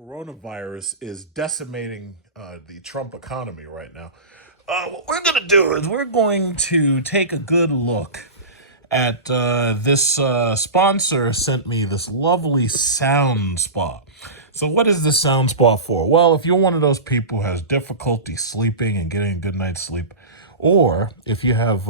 coronavirus is decimating the Trump economy right now. What we're going to do is we're going to take a good look at this sponsor sent me this lovely sound spa. So what is this sound spa for? Well, if you're one of those people who has difficulty sleeping and getting a good night's sleep, or if you have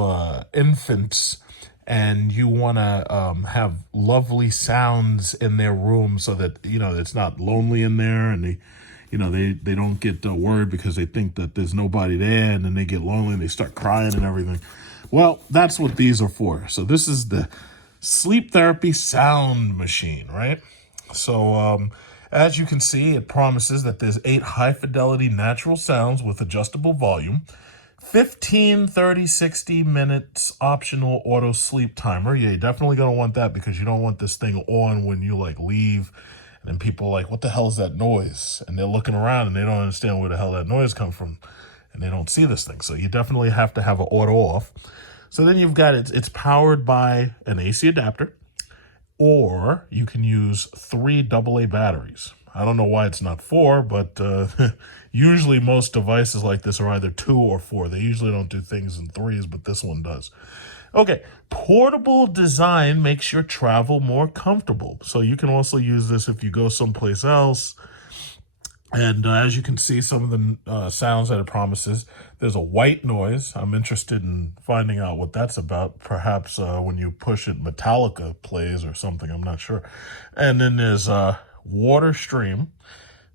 infants and you want to have lovely sounds in their room so that, it's not lonely in there, and they don't get worried because they think that there's nobody there, and then they get lonely and they start crying and everything. Well, that's what these are for. So this is the sleep therapy sound machine, right? So as you can see, it promises that there's 8 high-fidelity natural sounds with adjustable volume, 15, 30, 60 minutes optional auto sleep timer. Yeah, you're definitely going to want that because you don't want this thing on when you leave and then people are like, what the hell is that noise? And they're looking around and they don't understand where the hell that noise comes from and they don't see this thing. So you definitely have to have an auto off. So then you've got it's powered by an AC adapter, or you can use 3 AA batteries. I don't know why it's not 4, but usually most devices like this are either 2 or 4. They usually don't do things in 3s, but this one does. Okay, portable design makes your travel more comfortable. So you can also use this if you go someplace else. And as you can see, some of the sounds that it promises, there's a white noise. I'm interested in finding out what that's about. Perhaps when you push it, Metallica plays or something. I'm not sure. And then there's water stream.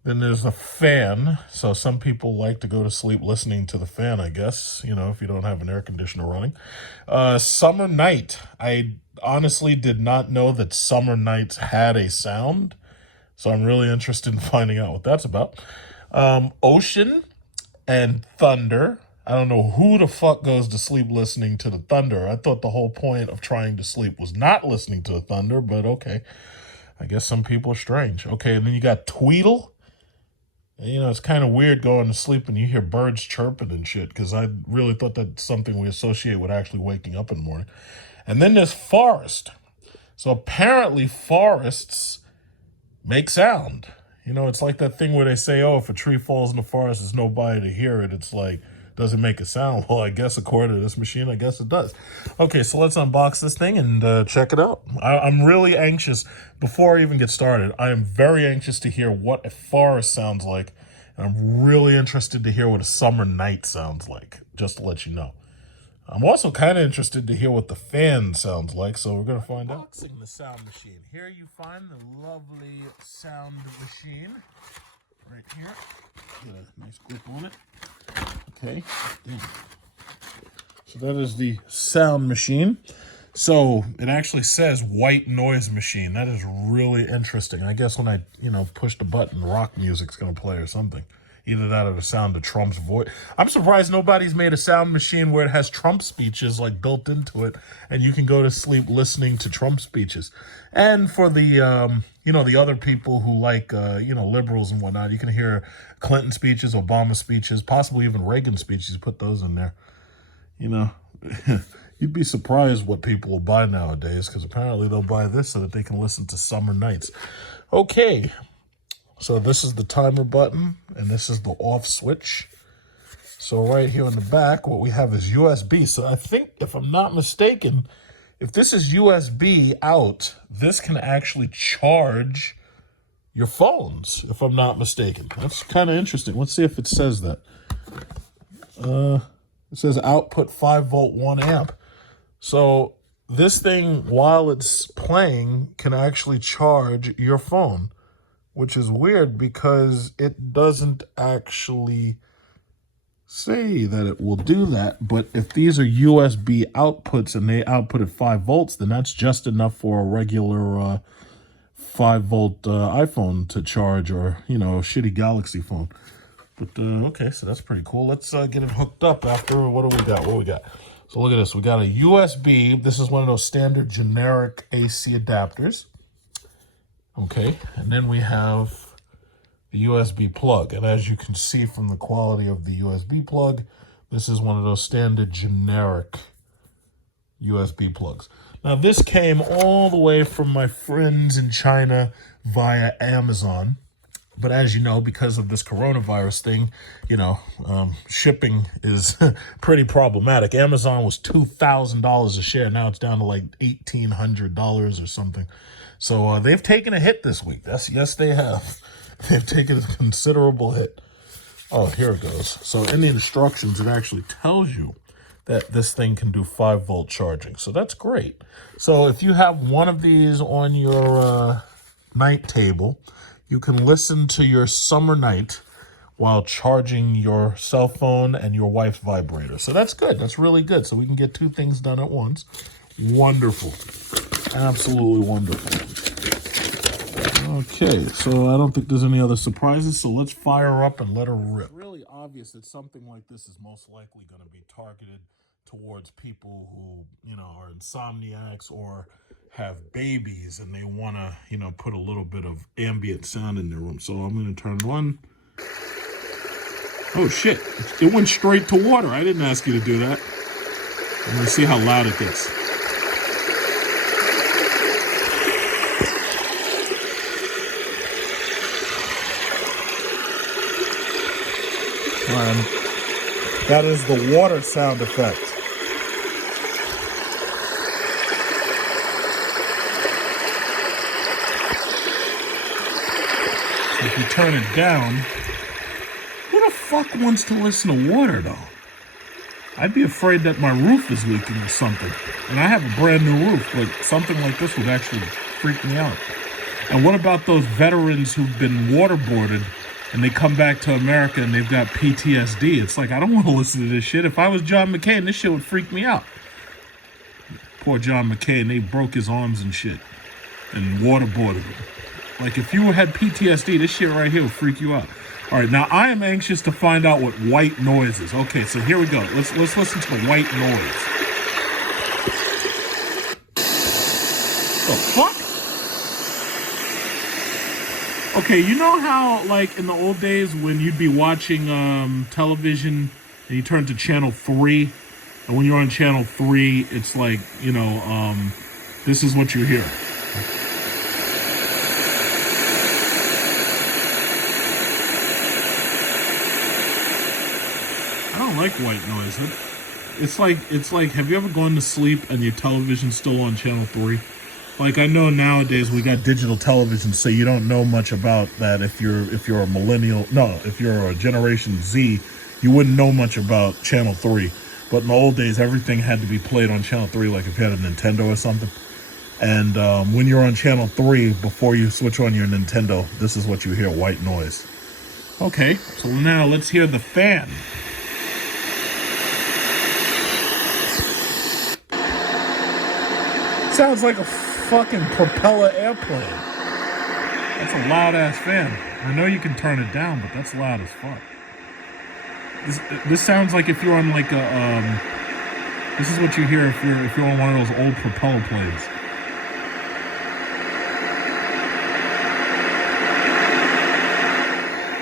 Then there's the fan. So some people like to go to sleep listening to the fan, I guess, if you don't have an air conditioner running. Summer night. I honestly did not know that summer nights had a sound. So I'm really interested in finding out what that's about. Ocean and thunder. I don't know who the fuck goes to sleep listening to the thunder. I thought the whole point of trying to sleep was not listening to the thunder, but okay. I guess some people are strange. Okay, and then you got Tweedle. It's kind of weird going to sleep and you hear birds chirping and shit, because I really thought that's something we associate with actually waking up in the morning. And then there's forest. So apparently forests make sound. It's like that thing where they say, oh, if a tree falls in the forest, there's nobody to hear it. It's like, does it make a sound? Well, I guess according to this machine, I guess it does. Okay, so let's unbox this thing and check it out. I'm really anxious. Before I even get started, I am very anxious to hear what a forest sounds like. And I'm really interested to hear what a summer night sounds like, just to let you know. I'm also kind of interested to hear what the fan sounds like, so we're going to find out. Unboxing the sound machine. Here you find the lovely sound machine. Right here. Get a nice grip on it. Okay. Damn. So that is the sound machine. So it actually says white noise machine. That is really interesting. I guess when I, push the button, rock music's going to play or something. Either that or the sound of Trump's voice. I'm surprised nobody's made a sound machine where it has Trump speeches built into it, and you can go to sleep listening to Trump speeches. And for the, the other people who like, liberals and whatnot, you can hear Clinton speeches, Obama speeches, possibly even Reagan speeches. Put those in there. You'd be surprised what people will buy nowadays, because apparently they'll buy this so that they can listen to summer nights. Okay. So this is the timer button, and this is the off switch. So right here in the back, what we have is USB. So I think, if I'm not mistaken, if this is USB out, this can actually charge your phones, if I'm not mistaken. That's kind of interesting. Let's see if it says that. It says output 5 volt 1 amp. So this thing, while it's playing, can actually charge your phone, which is weird because it doesn't actually say that it will do that. But if these are USB outputs and they output at 5 volts, then that's just enough for a regular 5 volt iPhone to charge, or, a shitty Galaxy phone. But, okay, so that's pretty cool. Let's get it hooked up after. What do we got? What do we got? So look at this. We got a USB. This is one of those standard generic AC adapters. Okay, and then we have the USB plug. And as you can see from the quality of the USB plug, this is one of those standard generic USB plugs. Now, this came all the way from my friends in China via Amazon. But as you know, because of this coronavirus thing, shipping is pretty problematic. Amazon was $2,000 a share. Now it's down to like $1,800 or something. So they've taken a hit this week. Yes, they have. They've taken a considerable hit. Oh, here it goes. So in the instructions, it actually tells you that this thing can do 5-volt charging. So that's great. So if you have one of these on your night table, you can listen to your summer night while charging your cell phone and your wife's vibrator. So that's good. That's really good. So we can get two things done at once. Wonderful. Absolutely wonderful. Okay, so I don't think there's any other surprises. So let's fire up and let her rip. It's really obvious that something like this is most likely going to be targeted towards people who, are insomniacs or have babies and they want to, put a little bit of ambient sound in their room. So I'm going to turn it on. Oh, shit. It went straight to water. I didn't ask you to do that. I'm going to see how loud it gets. And that is the water sound effect. So if you turn it down, who the fuck wants to listen to water though? I'd be afraid that my roof is leaking or something. And I have a brand new roof, but something like this would actually freak me out. And what about those veterans who've been waterboarded and they come back to America and they've got PTSD? It's like, I don't want to listen to this shit. If I was John McCain, this shit would freak me out. Poor John McCain, they broke his arms and shit and waterboarded him. Like, if you had PTSD, this shit right here would freak you out. All right, now I am anxious to find out what white noise is. Okay, so here we go. Let's listen to the white noise. The fuck? Okay, you know how, like, in the old days when you'd be watching television and you turn to channel 3, and when you're on channel 3, it's like, this is what you hear. I don't like white noise. It's like, have you ever gone to sleep and your television's still on channel 3? Like, I know nowadays we got digital television, so you don't know much about that. If you're a millennial, no, if you're a Generation Z, you wouldn't know much about channel 3. But in the old days, everything had to be played on channel 3, like if you had a Nintendo or something. And when you're on channel 3, before you switch on your Nintendo, this is what you hear, white noise. Okay, so now let's hear the fan. Sounds like a fucking propeller airplane. That's a loud ass fan. I know you can turn it down, but that's loud as fuck. This sounds like if you're on like a this is what you hear if you're on one of those old propeller planes.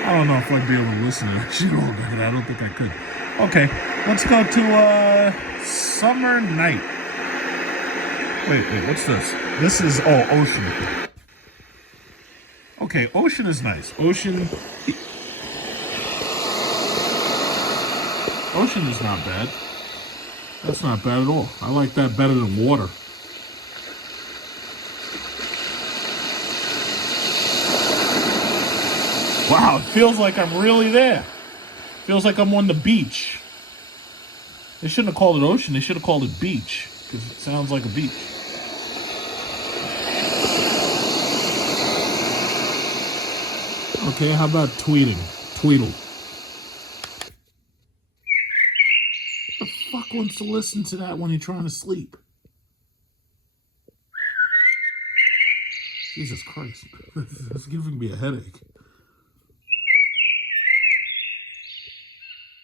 I don't know if I'd be able to listen to that shit all day. I don't think I could. Okay, let's go to Summer Night. Wait, what's this? This is, Ocean. Okay, Ocean is nice. Ocean is not bad. That's not bad at all. I like that better than water. Wow, it feels like I'm really there. Feels like I'm on the beach. They shouldn't have called it Ocean. They should have called it Beach, because it sounds like a beach. Okay, how about tweeting? Tweedle. Who the fuck wants to listen to that when you're trying to sleep? Jesus Christ. It's giving me a headache.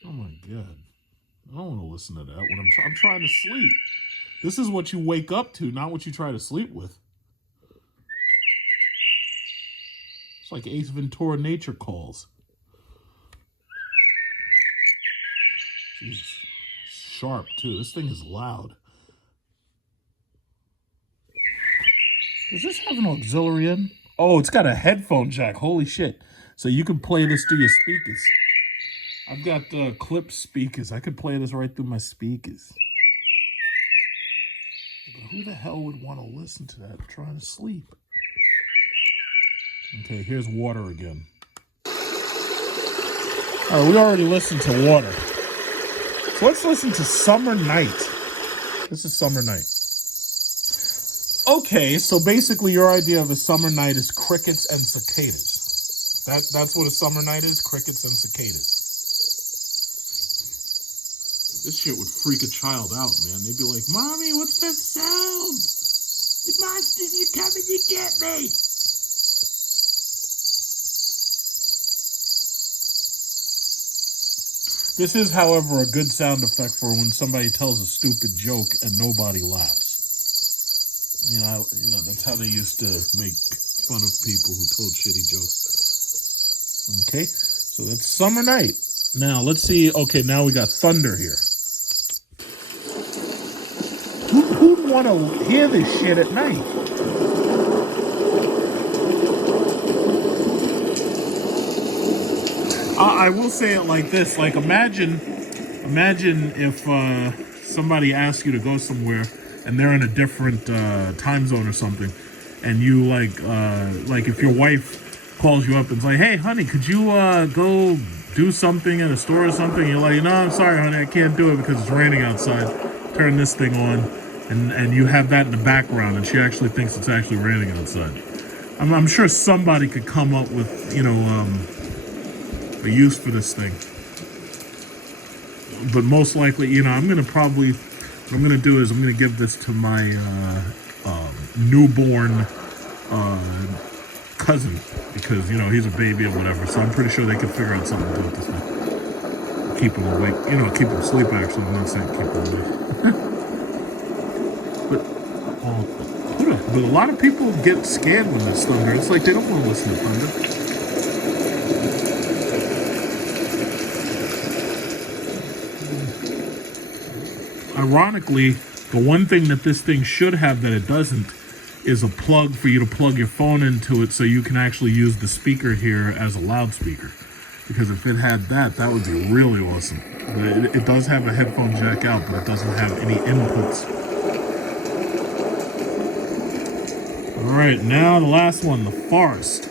Oh my God. I don't want to listen to that when I'm trying to sleep. This is what you wake up to, not what you try to sleep with. It's like Ace Ventura Nature Calls. Jesus. Sharp, too. This thing is loud. Does this have an auxiliary in? Oh, it's got a headphone jack. Holy shit. So you can play this through your speakers. I've got clip speakers. I could play this right through my speakers. But who the hell would want to listen to that trying to sleep? Okay, here's water again. All right, we already listened to water. So let's listen to Summer Night. This is Summer Night. Okay, so basically your idea of a summer night is crickets and cicadas. That's what a summer night is, crickets and cicadas. This shit would freak a child out, man. They'd be like, Mommy, what's that sound? The monsters are coming to get me. This is, however, a good sound effect for when somebody tells a stupid joke and nobody laughs. You know, that's how they used to make fun of people who told shitty jokes. Okay, so that's Summer Night. Now, let's see. Okay, now we got thunder here. Who'd want to hear this shit at night? I will say it like this. Like, imagine if somebody asks you to go somewhere and they're in a different time zone or something, and you like if your wife calls you up and's like, hey honey, could you go do something at a store or something? You're like, no, I'm sorry honey, I can't do it because it's raining outside. Turn this thing on, and you have that in the background, and she actually thinks it's actually raining outside. I'm sure somebody could come up with, you know, a use for this thing. But most likely, you know, what I'm gonna do is I'm gonna give this to my newborn cousin, because, you know, he's a baby or whatever. So I'm pretty sure they could figure out something to do with this thing. Keep him awake, you know, keep him asleep. Actually, I'm not saying keep him awake. But a lot of people get scared when there's thunder. It's like they don't want to listen to thunder. Ironically, the one thing that this thing should have that it doesn't is a plug for you to plug your phone into it so you can actually use the speaker here as a loudspeaker. Because if it had that, that would be really awesome. But it does have a headphone jack out, but it doesn't have any inputs. All right, now the last one, the forest.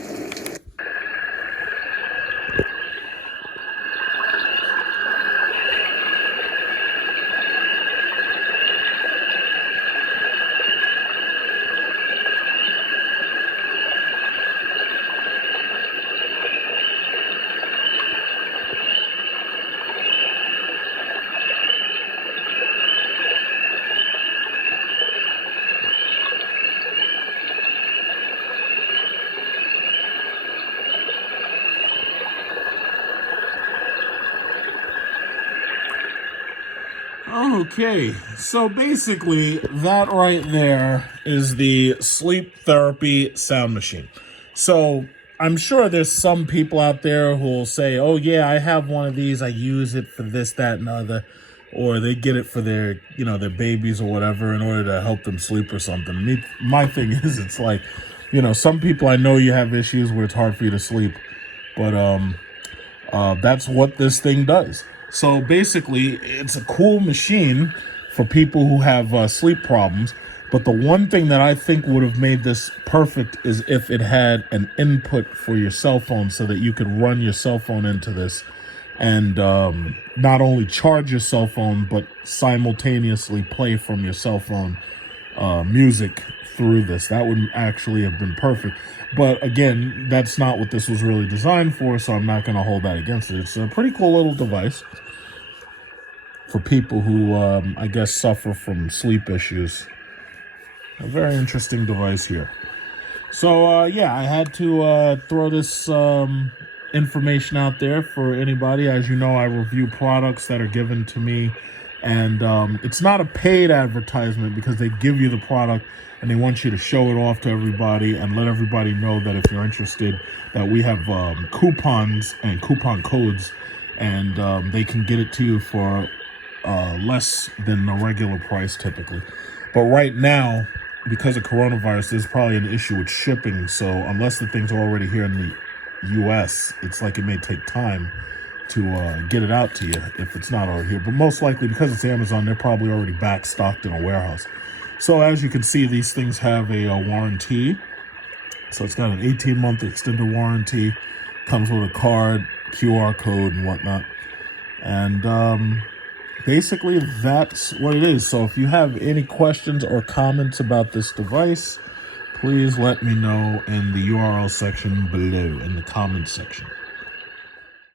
Okay, so basically that right there is the sleep therapy sound machine. So I'm sure there's some people out there who will say, oh yeah, I have one of these, I use it for this, that, and other, or they get it for their, you know, their babies or whatever in order to help them sleep or something. My thing is, it's like, you know, some people, I know you have issues where it's hard for you to sleep, but that's what this thing does. So basically, it's a cool machine for people who have sleep problems. But the one thing that I think would have made this perfect is if it had an input for your cell phone so that you could run your cell phone into this and not only charge your cell phone, but simultaneously play from your cell phone music through this. That would actually have been perfect. But again, that's not what this was really designed for, so I'm not going to hold that against it. It's a pretty cool little device for people who, I guess, suffer from sleep issues. A very interesting device here. So, yeah, I had to throw this information out there for anybody. As you know, I review products that are given to me, and it's not a paid advertisement because they give you the product and they want you to show it off to everybody and let everybody know that if you're interested, that we have coupons and coupon codes, and they can get it to you for less than the regular price typically. But right now, because of coronavirus, there's probably an issue with shipping. So unless the thing's already here in the US, it's like it may take time to get it out to you if it's not already here. But most likely, because it's Amazon, they're probably already back stocked in a warehouse. So as you can see, these things have a warranty. So it's got an 18-month extended warranty, comes with a card, QR code, and whatnot. And basically, that's what it is. So if you have any questions or comments about this device, please let me know in the URL section below, in the comments section.